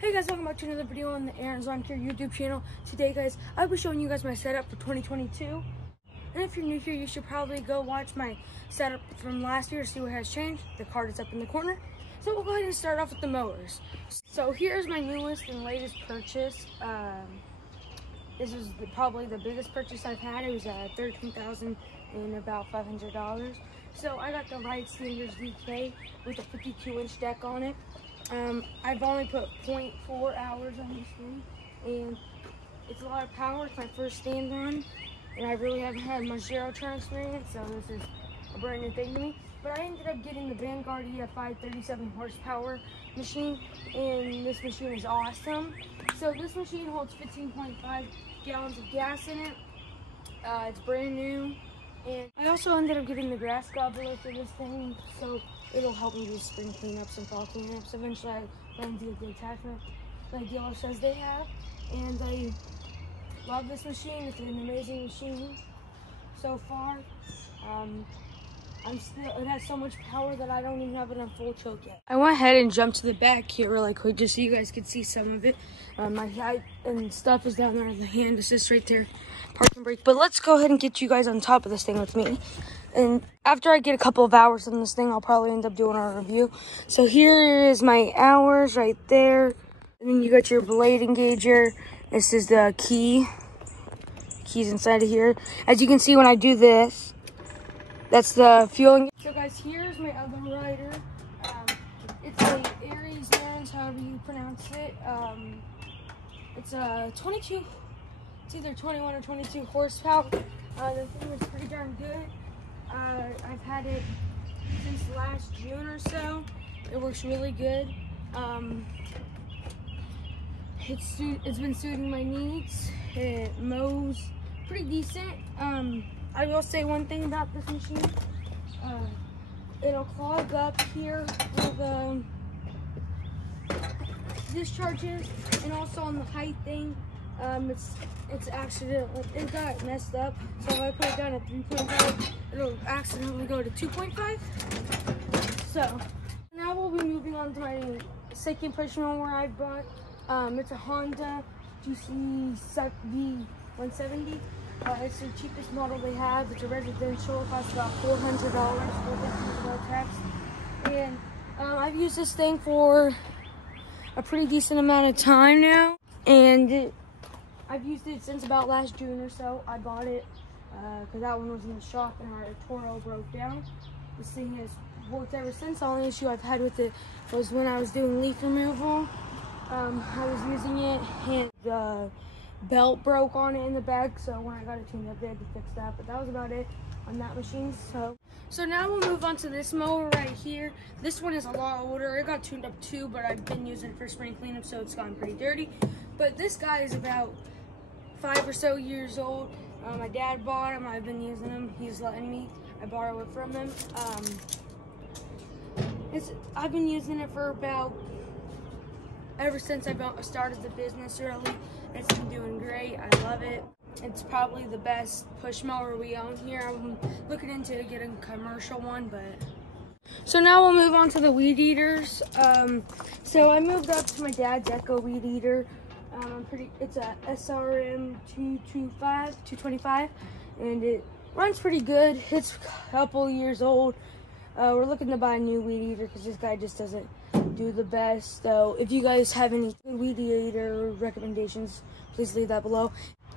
Hey guys, welcome back to another video on the Aaron's Lawn Care YouTube channel. Today guys, I'll be showing you guys my setup for 2022. And if you're new here, you should probably go watch my setup from last year to see what has changed. The card is up in the corner. So we'll go ahead and start off with the mowers. So here's my newest and latest purchase. This is probably the biggest purchase I've had. It was $13,000 and about $500. So I got the Ride Standards DK with a 52-inch deck on it. I've only put 0.4 hours on this thing, and it's a lot of power. It's my first stand on, and I really haven't had much zero turn experience, so this is a brand new thing to me. But I ended up getting the Vanguard EF5 37 horsepower machine, and this machine is awesome. So this machine holds 15.5 gallons of gas in it. It's brand new. And I also ended up getting the grass gobbler for this thing, so it'll help me do spring cleanups and fall cleanups. Eventually I plan to get the attachment the dealer says they have. And I love this machine. It's an amazing machine so far. It has so much power that I don't even have enough full choke yet. I went ahead and jumped to the back here really quick just so you guys could see some of it. My hat and stuff is down there. The hand assist right there. Park and brake. But let's go ahead and get you guys on top of this thing with me. And after I get a couple of hours on this thing, I'll probably end up doing a review. So here is my hours right there. And then you got your blade engager. This is the key. Keys inside of here. As you can see when I do this, that's the fueling. So guys, here's my other rider. It's a Aries, however you pronounce it. It's a 22, it's either 21 or 22 horsepower. The thing is pretty darn good. I've had it since last June or so. It works really good. It's been suiting my needs. It mows pretty decent. I will say one thing about this machine. It'll clog up here where the discharges, and also on the height thing. It's accidentally, it got messed up. So if I put it down at 3.5, it'll accidentally go to 2.5. So now we'll be moving on to my second push mower I bought. It's a Honda GC V170. It's the cheapest model they have. It's a residential. It costs about $400 for tax. And I've used this thing for a pretty decent amount of time now. And I've used it since about last June or so. I bought it because that one was in the shop and our Toro broke down. This thing has worked ever since. The only issue I've had with it was when I was doing leaf removal. I was using it and the belt broke on it in the back, so when I got it tuned up, they had to fix that. But that was about it on that machine. So now we'll move on to this mower right here. This one is a lot older. It got tuned up too, but I've been using it for spring cleanup, so it's gotten pretty dirty. But this guy is about 5 or so years old. My dad bought him. I've been using him. He's letting me. I borrow it from him. I've been using it for about ever since I started the business early. It's been doing great. I love it. It's probably the best push mower we own here. I'm looking into getting a commercial one, but. So now we'll move on to the weed eaters. So I moved up to my dad's Echo weed eater. It's a SRM 225, and it runs pretty good. It's a couple years old. We're looking to buy a new weed eater because this guy just doesn't do the best. So if you guys have any good weed eater recommendations, please leave that below.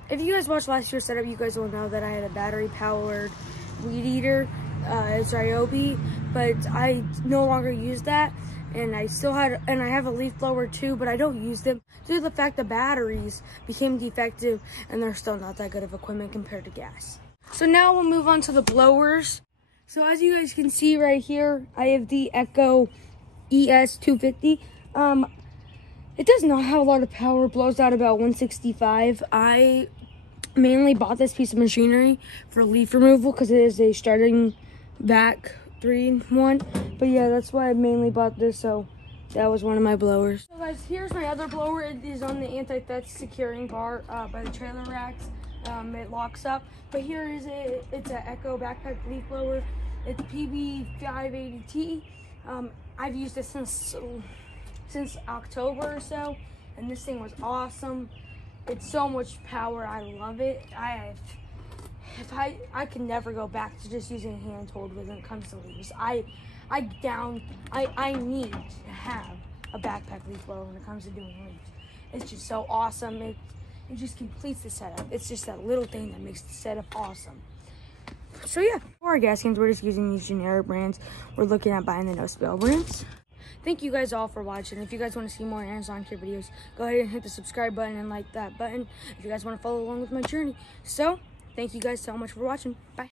If you guys watched last year's setup, you guys will know that I had a battery powered weed eater. It's Ryobi, but I no longer use that. And I have a leaf blower too, but I don't use them due to the fact the batteries became defective and they're still not that good of equipment compared to gas. So now we'll move on to the blowers. So as you guys can see right here, I have the Echo ES250. It does not have a lot of power. It blows out about 165. I mainly bought this piece of machinery for leaf removal because it is a starting back 3-in-1. But yeah, that's why I mainly bought this. So that was one of my blowers. So guys, here's my other blower. It is on the anti-theft securing bar by the trailer racks. It locks up. But here is it. It's an Echo backpack leaf blower. It's PB580T. I've used it since since October or so, and this thing was awesome. It's so much power. I love it. I could never go back to just using a hand hold when it comes to leaves. I need to have a backpack leaf blower when it comes to doing leaves. It's just so awesome. It just completes the setup. It's just that little thing that makes the setup awesome. So yeah, for our gas cans, we're just using these generic brands. We're looking at buying the no spill brands. Thank you guys all for watching. If you guys want to see more hands-on kit videos, go ahead and hit the subscribe button and like that button if you guys want to follow along with my journey. So, thank you guys so much for watching. Bye.